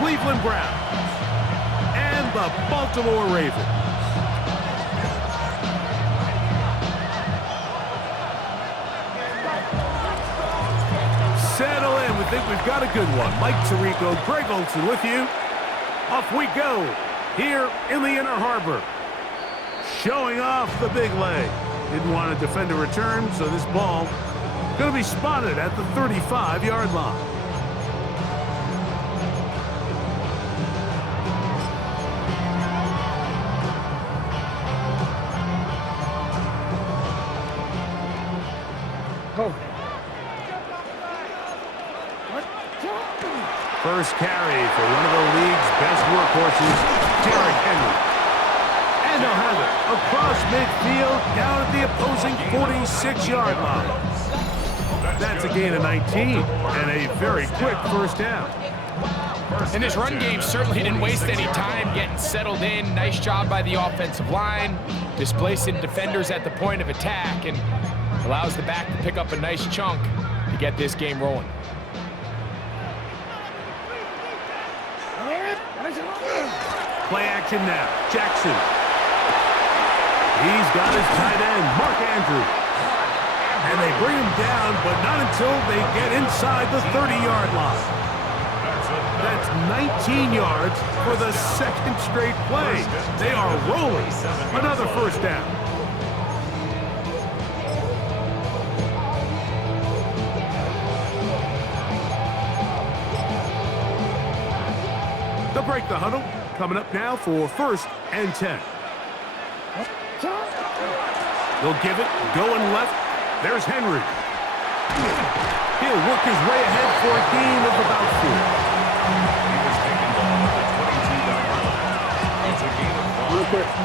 Cleveland Browns and the Baltimore Ravens. Settle in. We think we've got a good one. Mike Tirico, Greg Olson with you. Off we go here in the Inner Harbor. Showing off the big leg. Didn't want to defend a return, so this ball going to be spotted at the 35-yard line. First carry for one of the league's best workhorses, Derrick Henry. And they'll have it across midfield down at the opposing 46-yard line. That's a gain of 19 and a very quick first down. And this run game certainly didn't waste any time getting settled in. Nice job by the offensive line, displacing defenders at the point of attack, and allows the back to pick up a nice chunk to get this game rolling. Play action now. Jackson. He's got his tight end, Mark Andrews. And they bring him down, but not until they get inside the 30-yard line. That's 19 yards for the second straight play. They are rolling. Another first down. They'll break the huddle. Coming up now for 1st and 10. They'll give it, going left. There's Henry. He'll work his way ahead for a gain of about 4.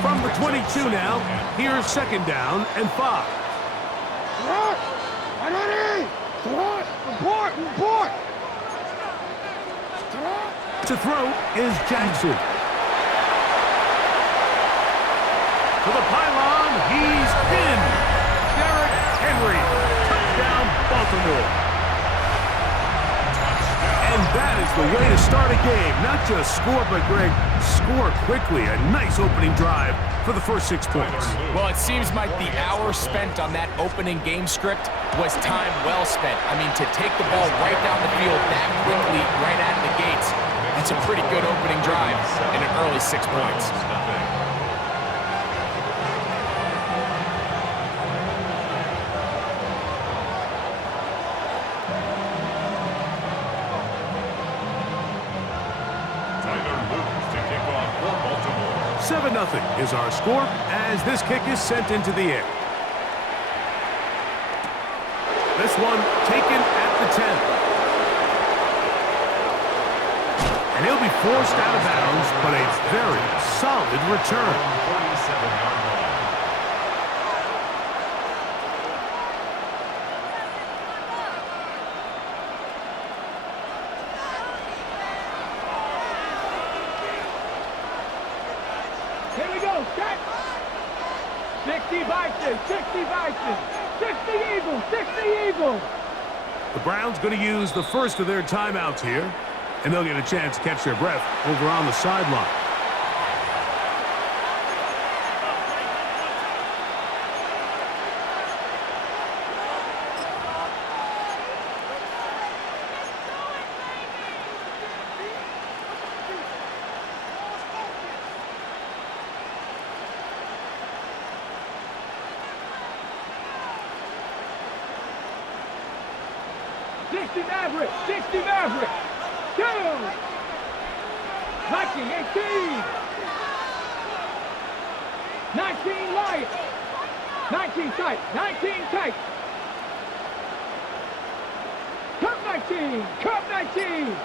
From the 22 now, here's 2nd down and 5. To throw is Jackson. To the pylon, he's in. Derrick Henry, touchdown Baltimore. And that is the way to start a game. Not just score, but Greg, score quickly. A nice opening drive for the first 6 points. Well, it seems like the hour spent on that opening game script was time well spent. I mean, to take the ball right down the field that quickly, right out of the gates, that's a pretty good opening drive and an early 6 points. Seven 0 is our score as this kick is sent into the air. This one taken at the 10. And he'll be forced out of bounds, but a very solid return. Here we go, set. 60 Vikings, 60 Vikings, 60 Eagles, 60 Eagles. The Browns going to use the first of their timeouts here, and they'll get a chance to catch their breath over on the sideline. Maverick, 60 Maverick, 2, Viking 18, 19 Lions, 19 tight, 19 tight, Cup 19, Cup 19.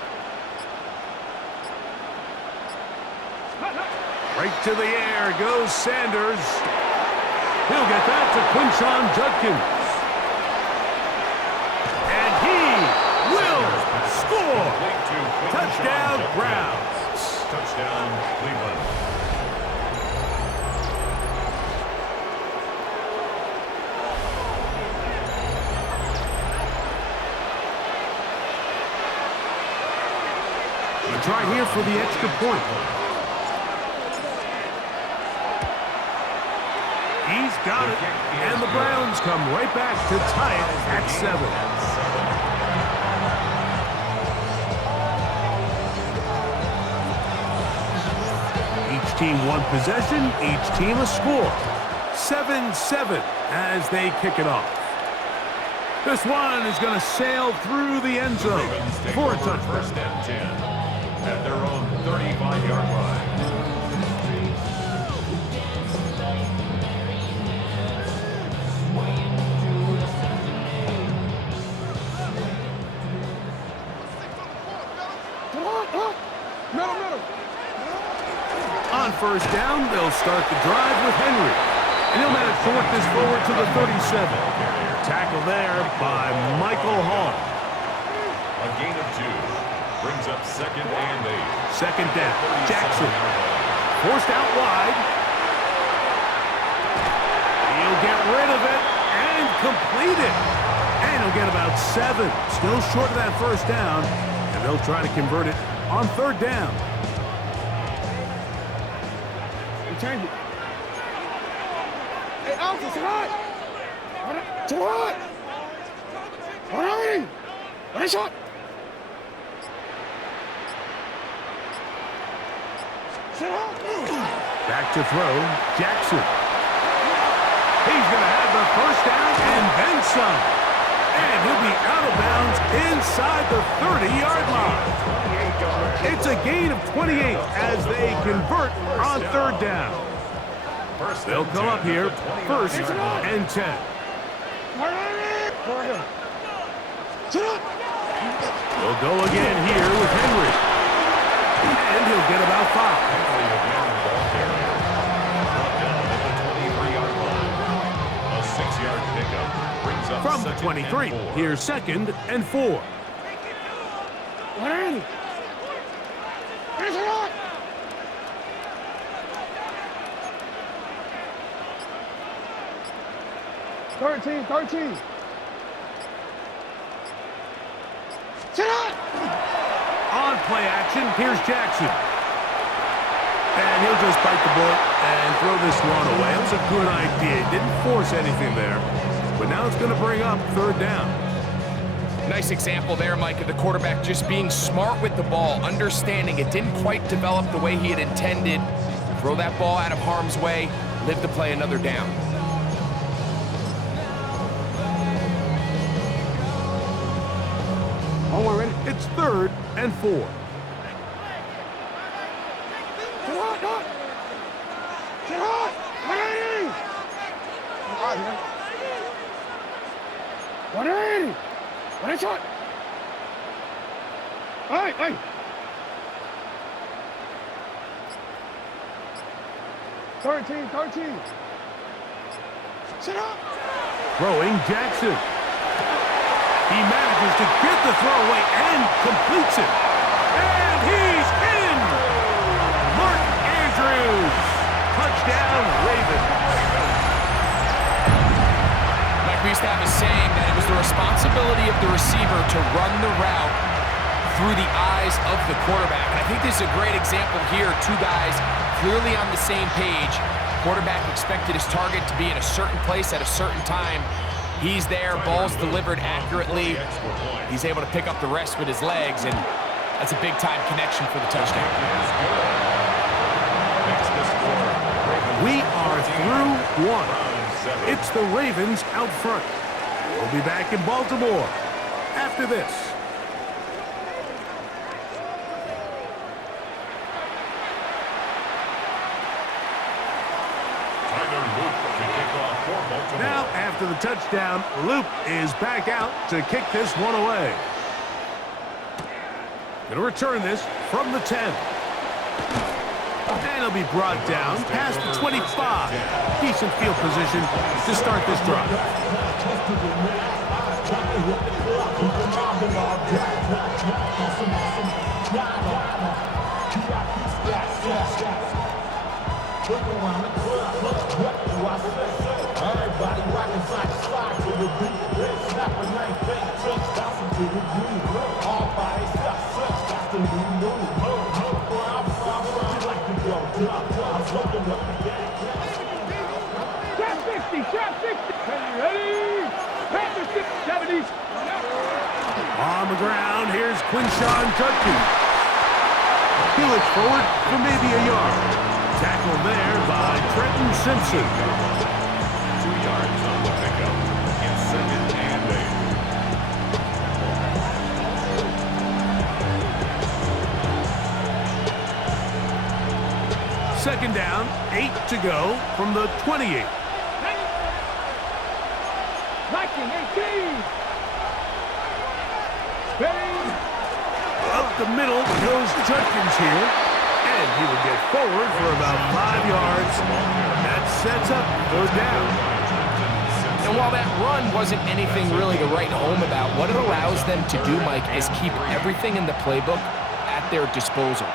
Right to the air goes Sanders. He'll get that to Quinshon Judkins. Touchdown, Browns. Touchdown, Cleveland. A try here for the extra point. He's got it. And the Browns come right back to tie it at 7. Each team one possession, each team a score. 7-7 as they kick it off. This one is going to sail through the end zone for a touchdown. First and 10 at their own 35-yard line. On first down, they'll start the drive with Henry. And he'll manage to work this forward to the 37. Tackle there by Michael Hall. A gain of 2 brings up 2nd and 8. Second down, Jackson. Forced out wide. He'll get rid of it and complete it. And he'll get about 7. Still short of that first down. And they'll try to convert it on third down. Change it. Hey, Alpha, sit hot. Sit hot. All right. Nice shot. Sit hot. Back to throw, Jackson. He's going to have the first down and then some. And he'll be out of bounds inside the 30-yard line. It's a gain of 28 as they convert on third down. They'll come up here, first and 10. We'll go again here with Henry. And he'll get about 5. From the 23, here's 2nd and 4. Thirteen. Sit up! On play action, here's Jackson. And he'll just bite the bullet and throw this one away. It was a good idea. He didn't force anything there. But now it's going to bring up third down. Nice example there, Mike, of the quarterback just being smart with the ball, understanding it didn't quite develop the way he had intended. Throw that ball out of harm's way, live to play another down. It's 3rd and 4. Hey! Thirteen. Sit up! Throwing Jackson. He manages to get the throw away and completes it. And he's in! Mark Andrews. Touchdown, Ravens. Mike, we used to have a saying that it was the responsibility of the receiver to run the route through the eyes of the quarterback. And I think this is a great example here. Two guys clearly on the same page. Quarterback expected his target to be in a certain place at a certain time. He's there, ball's delivered accurately. He's able to pick up the rest with his legs, and that's a big-time connection for the touchdown. We are through one. It's the Ravens out front. We'll be back in Baltimore after this. Now, after the touchdown, Luke is back out to kick this one away. Going to return this from the 10. And he'll be brought down past the 25. Decent field position to start this drive. Everybody rockin' side to slide to the beat. Snap a knife, bang, touch, bouncing to the groove. All by itself, that's the new move. ground. Here's Quinshawn Judkins. He looks forward for maybe a yard. Tackled there by Trenton Simpson. 2 yards on the pickup. It's second and 8. Second down, 8 to go from the 28. Viking 18. Ready. Up the middle goes Judkins here, and he will get forward for about 5 yards. That sets up third down. And while that run wasn't anything really to write home about, what it allows them to do, Mike, is keep everything in the playbook at their disposal.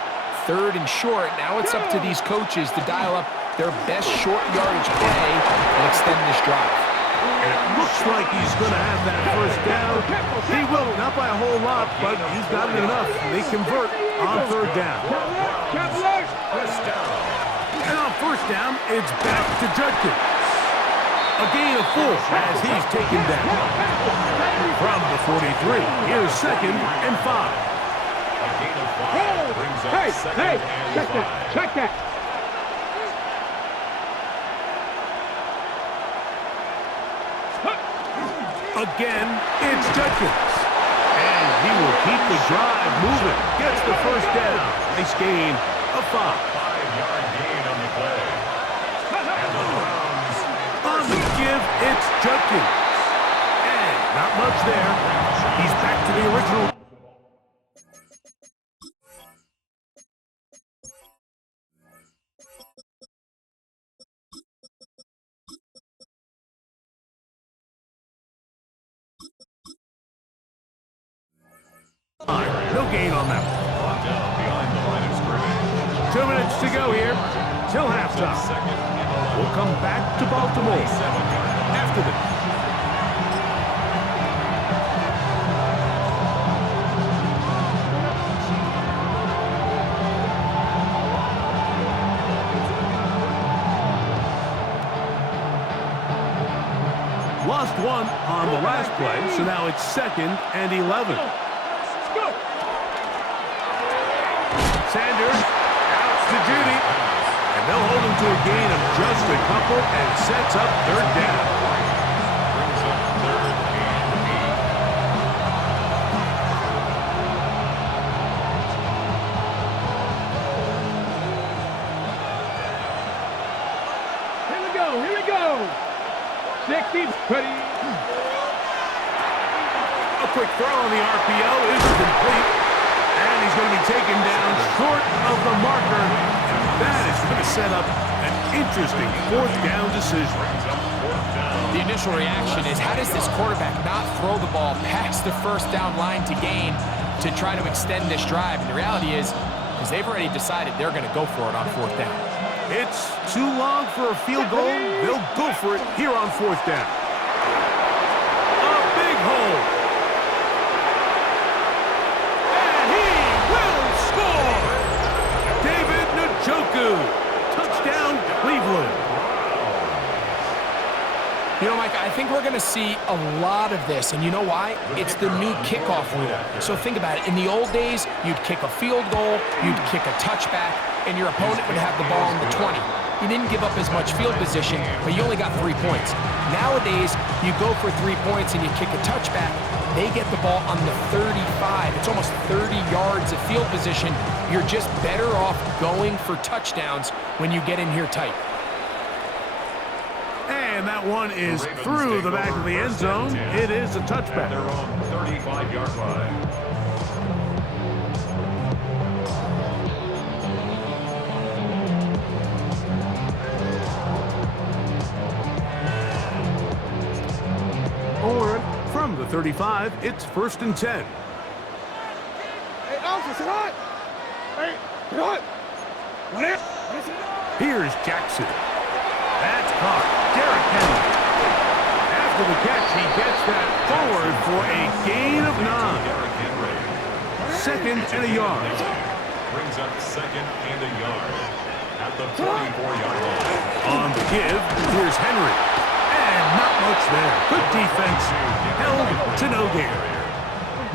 Third and short, now it's up to these coaches to dial up their best short yardage play and extend this drive. And it looks like he's going to have that first down. He will, not by a whole lot, but he's got it enough. They convert on third down. And on first down, it's back to Judkins. A gain of 4 as he's taken down. From the 43, here's second and 5. A gain of 5 brings up second and 5. Check that. Again, it's Judkins. And he will keep the drive moving. Gets the first down. Nice gain of 5. 5-yard gain on the play. And the Browns. On the give, it's Judkins. And not much there. He's back to the original. No gain on that. Down behind the line of scrimmage. 2 minutes to go here till halftime. Second and 11. We'll come back to Baltimore 7-yard line. after this. Lost one on the last play, so now it's second and 11. Sanders out to Judy, and they'll hold him to a gain of just a couple and sets up third down. Brings up third and 8. Here we go. 60, ready. A quick throw on the RPO is complete, and he's going to be taken down short of the marker. And that is going to set up an interesting fourth down decision. The initial reaction is, how does this quarterback not throw the ball past the first down line to gain to try to extend this drive? And the reality is, because they've already decided they're going to go for it on fourth down. It's too long for a field goal. They'll go for it here on fourth down. A big hole. And he will score. David Njoku. Touchdown, Cleveland. You know, Mike, I think we're going to see a lot of this, and you know why? It's the new kickoff rule. So think about it. In the old days, you'd kick a field goal, you'd kick a touchback, and your opponent would have the ball on the 20. You didn't give up as much field position, but you only got 3 points. Nowadays, you go for 3 points and you kick a touchback, they get the ball on the 35. It's almost 30 yards of field position. You're just better off going for touchdowns when you get in here tight. And that one is through the back of the end zone. It is a touchback. They're on 35-yard line. Or from the 35, it's first and 10. Hey, officer, sit on. Hey, sit on. What is? Here's Jackson. That's caught. Derrick Henry. After the catch, he gets that forward for a gain of 9. Derrick Henry. Second and a yard. Brings up second and a yard at the 44-yard line. On the give, here's Henry. And not much there. Good defense. Held to no gain.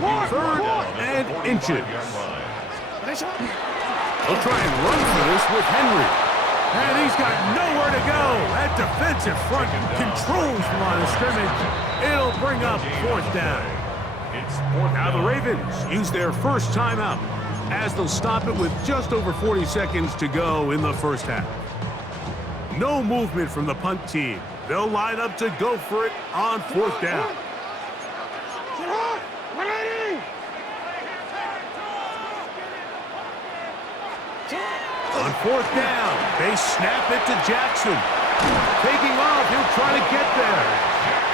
Third and inches. They'll try and run for this with Henry. And he's got nowhere to go. That defensive front controls the line of scrimmage. It'll bring up fourth down. Now the Ravens use their first timeout as they'll stop it with just over 40 seconds to go in the first half. No movement from the punt team. They'll line up to go for it on fourth down. On fourth down, they snap it to Jackson. Taking off, he'll try to get there.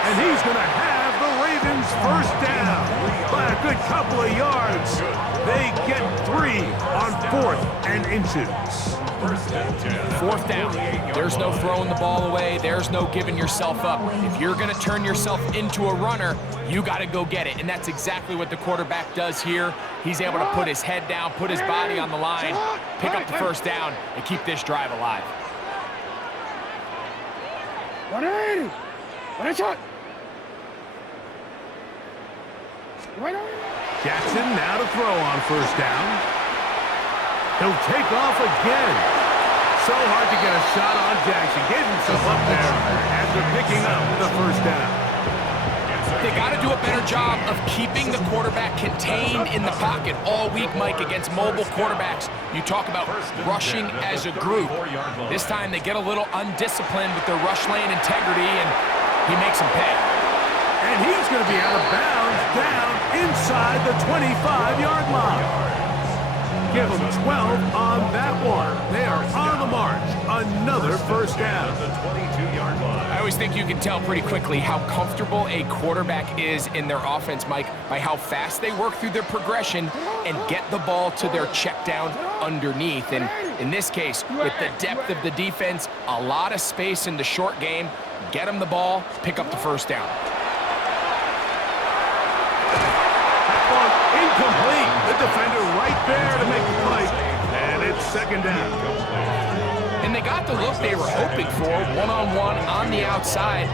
And he's going to have the Ravens first down by a good couple of yards. They get 3 on fourth and inches. Fourth down. There's no throwing the ball away. There's no giving yourself up. If you're going to turn yourself into a runner, you got to go get it. And that's exactly what the quarterback does here. He's able to put his head down, put his body on the line, pick up the first down, and keep this drive alive. 180. What a shot. Jackson now to throw on first down. He'll take off again. So hard to get a shot on Jackson. Gave himself up there after picking up the first down. They got to do a better job of keeping the quarterback contained in the pocket all week, Mike, against mobile quarterbacks. You talk about rushing as a group. This time they get a little undisciplined with their rush lane integrity, and he makes them pay. And he's going to be out of bounds down inside the 25-yard line. Give them 12 on that one. They are on the march. Another first down. I always think you can tell pretty quickly how comfortable a quarterback is in their offense, Mike, by how fast they work through their progression and get the ball to their check down underneath. And in this case, with the depth of the defense, a lot of space in the short game, get them the ball, pick up the first down. Incomplete. The defender right there to make the play. And it's second down. And they got the look they were hoping for, one-on-one on the outside.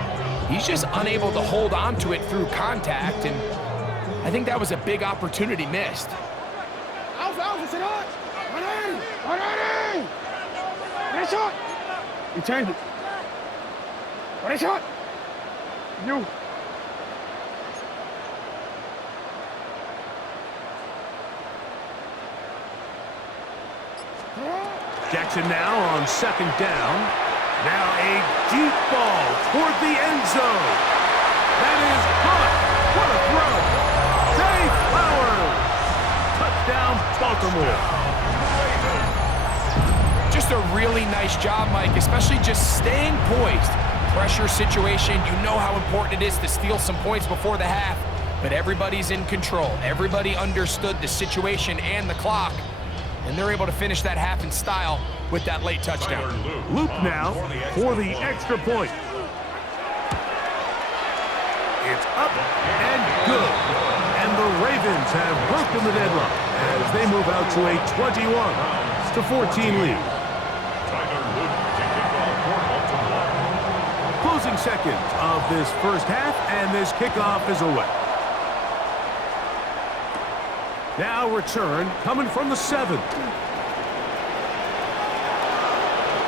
He's just unable to hold on to it through contact, and I think that was a big opportunity missed. You changed it. What a shot. You. Jackson now on second down. Now a deep ball toward the end zone. That is caught. What a throw. Zay Flowers. Touchdown, Baltimore. Just a really nice job, Mike, especially just staying poised. Pressure situation, you know how important it is to steal some points before the half, but everybody's in control. Everybody understood the situation and the clock, and they're able to finish that half in style with that late touchdown. Loop now for the extra point. It's up and good. And the Ravens have broken the deadlock as they move out to a 21-14 lead. Closing seconds of this first half, and this kickoff is away. Now return coming from the 7.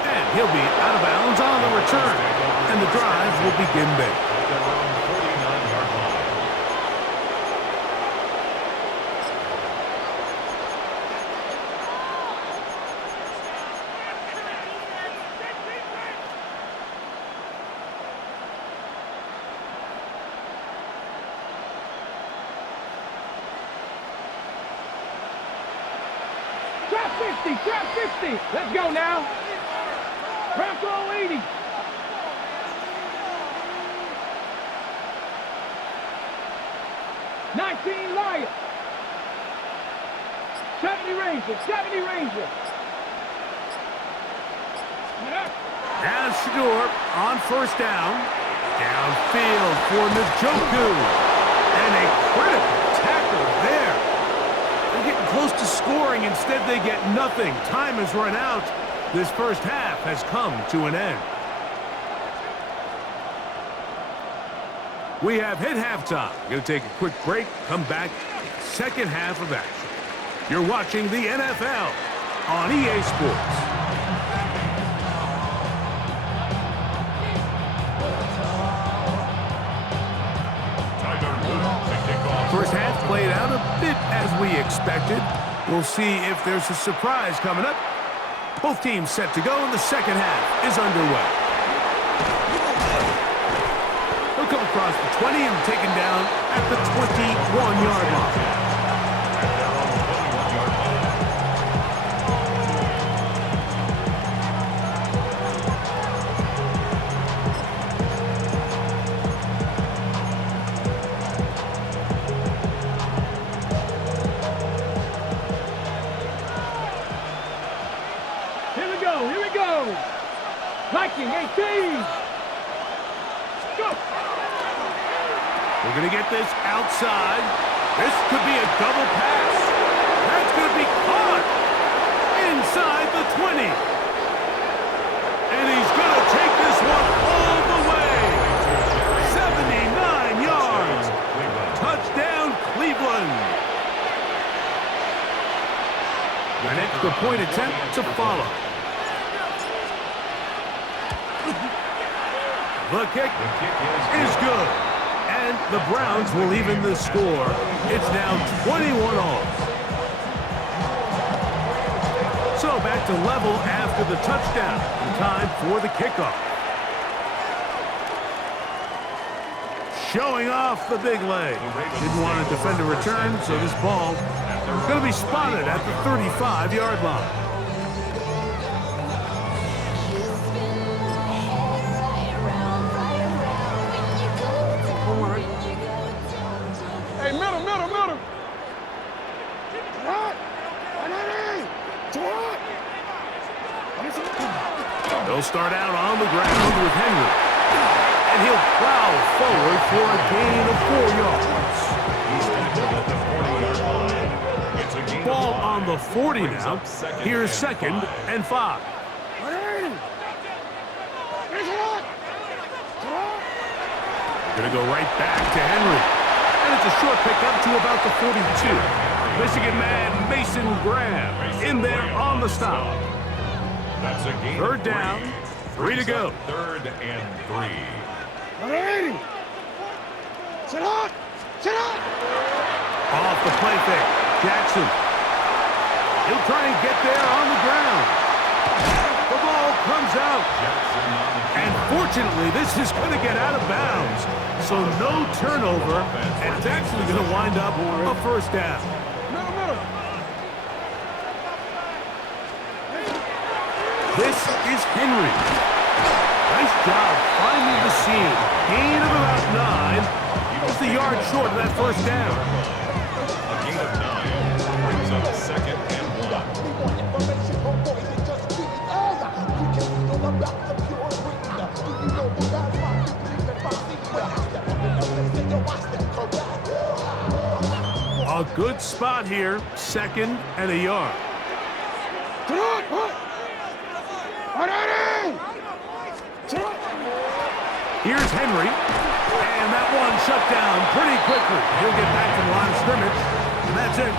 And he'll be out of bounds on the return. And the drive will begin big. Trap 50. Let's go now. Bronco 80. '19 Lion. 70 Ranger. Now Shador on first down. Downfield for Njoku. And a critical tackle there. They're getting close to scoring. Instead, they get nothing. Time has run out. This first half has come to an end. We have hit halftime. Going to take a quick break. Come back. second half of action. You're watching the NFL on EA Sports. First half played out a bit as we expected. We'll see if there's a surprise coming up. Both teams set to go, and the second half is underway. He'll come across the 20 and taken down at the 21-yard line. Viking 18. Go. We're going to get this outside. This could be a double pass. That's going to be caught inside the 20. And he's going to take this one all the way. 79 yards. Touchdown, Cleveland. An extra point attempt to follow. The kick is good. And the Browns will even the score. It's now 21-all. So back to level after the touchdown. Time for the kickoff. Showing off the big leg. Didn't want to defend a return, so this ball is going to be spotted at the 35-yard line. They'll start out on the ground with Henry. And he'll plow forward for a gain of 4 yards. Ball on the 40 now. Here's 2nd and 5. Going to go right back to Henry. And it's a short pickup to about the 42. Michigan man Mason Graham in there on the stop. That's a gain. Third down, 3 to go. 3rd and 3. Sit up! Sit up! Off the play fake, Jackson. He'll try and get there on the ground. The ball comes out. And fortunately, this is going to get out of bounds. So no turnover, and it's actually going to wind up a first down. This is Henry. Nice job finding the seam. Gain of about 9. Just a yard short of that first down. A gain of 9 brings up 2nd and 1. A good spot here. 2nd and a yard. Here's Henry, and that one shut down pretty quickly. He'll get back to the line of scrimmage, and that's it.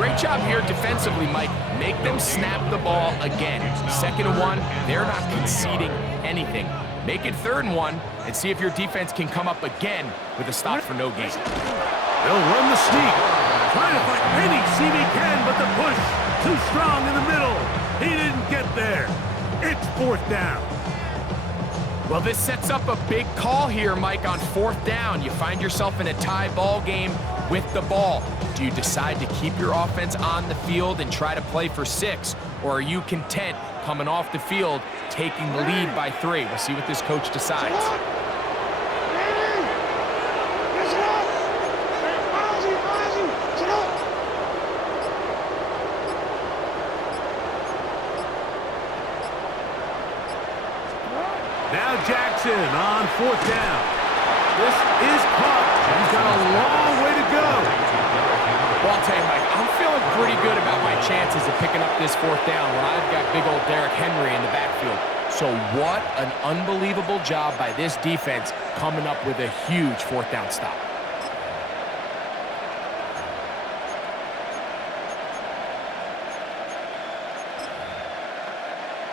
Great job here defensively, Mike. Make them snap the ball again. 2nd and 1, they're not conceding anything. Make it 3rd and 1, and see if your defense can come up again with a stop for no gain. They'll run the sneak, trying to find any seam he can, but the push too strong in the middle. He didn't get there. It's 4th down. Well, this sets up a big call here, Mike, on 4th down. You find yourself in a tie ball game with the ball. Do you decide to keep your offense on the field and try to play for 6? Or are you content coming off the field, taking the lead by 3? We'll see what this coach decides. Now Jackson on 4th down. This is caught. He's got a long way to go. Well, I'll tell you, Mike, I'm feeling pretty good about my chances of picking up this 4th down when I've got big old Derrick Henry in the backfield. So what an unbelievable job by this defense coming up with a huge 4th down stop.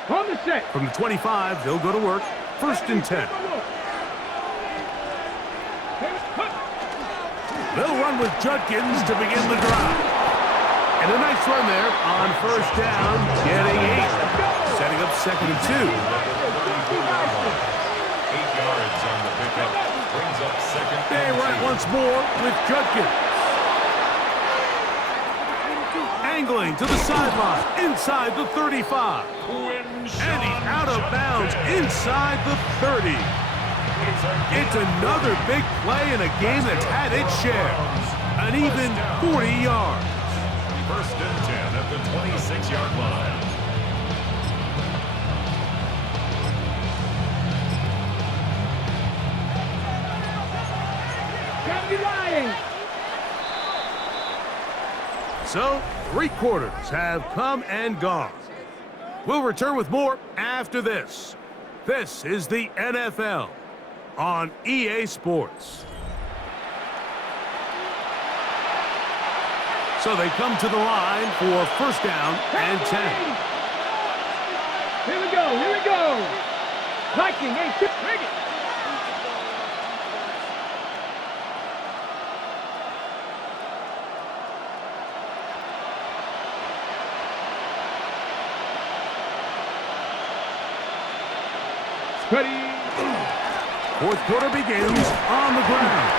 On the set. From the 25, they'll go to work. 1st and 10. They'll run with Judkins to begin the drive. And a nice run there on 1st down, getting 8. Setting up 2nd and 2. 8 yards on the pickup. Brings up 2nd. They run it once more with Judkins. Angling to the sideline, inside the 35. And he's out of bounds inside the 30. It's another big play in a game that's had its share. An even 40 yards. 1st and 10 at the 26-yard line. Gotta be lying. So, 3 quarters have come and gone. We'll return with more after this. This is the NFL on EA Sports. So they come to the line for 1st down and 10. Here we go, here we go. Viking, hey, bring it. Ready. 4th quarter begins on the ground.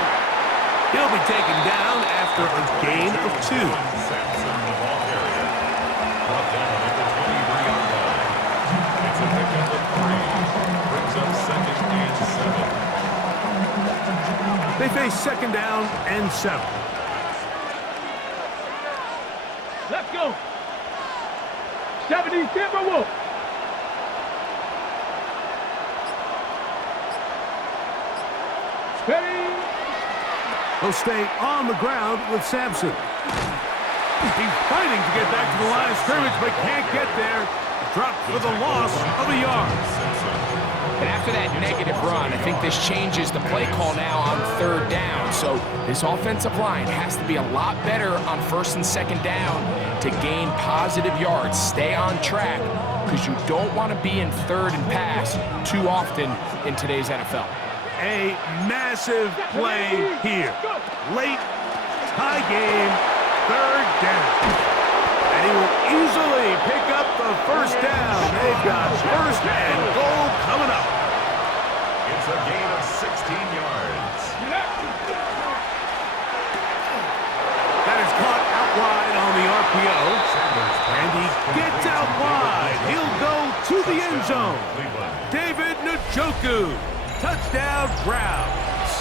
He'll be taken down after a gain of 2. Samson, the ball carrier. Brought down at the 23-yard line. It's a pickup of 3. Brings up 2nd and 7. They face 2nd down and 7. Let's go. 70 Timberwolves. Ready. They'll stay on the ground with Sampson. He's fighting to get back to the line of scrimmage, but can't get there. Dropped for the loss of a yard. And after that negative run, I think this changes the play call now on 3rd down. So this offensive line has to be a lot better on 1st and 2nd down to gain positive yards. Stay on track because you don't want to be in 3rd and pass too often in today's NFL. A massive play here. Late, tie game, 3rd down. And he will easily pick up the 1st down. They've got 1st and goal coming up. It's a gain of 16 yards. That is caught out wide on the RPO. And he gets out wide. He'll go to the end zone. David Njoku. Touchdown Browns.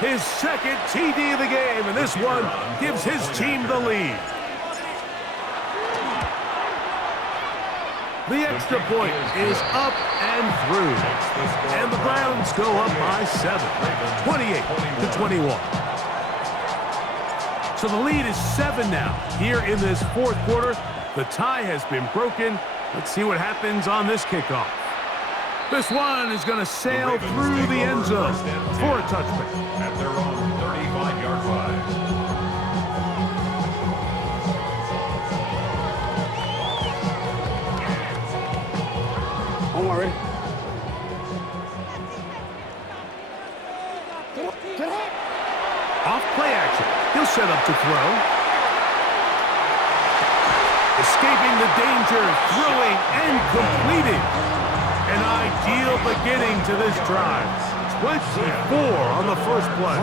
His 2nd TD of the game, and this one gives his team the lead. The extra point is up and through. And the Browns go up by 7, 28-21. So the lead is 7 now. Here in this 4th quarter, the tie has been broken. Let's see what happens on this kickoff. This one is going to sail through the end zone for a touchback. At their own 35-yard line. Don't worry. Off play action. He'll set up to throw. Escaping the danger, throwing and completing. An ideal beginning to this drive. 24 on the 1st play.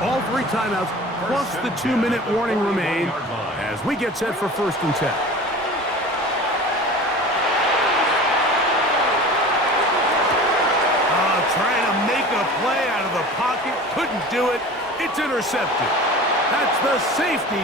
All 3 timeouts plus the 2-minute warning remain as we get set for 1st and 10. Trying to make a play out of the pocket. Couldn't do it. It's intercepted. That's the safety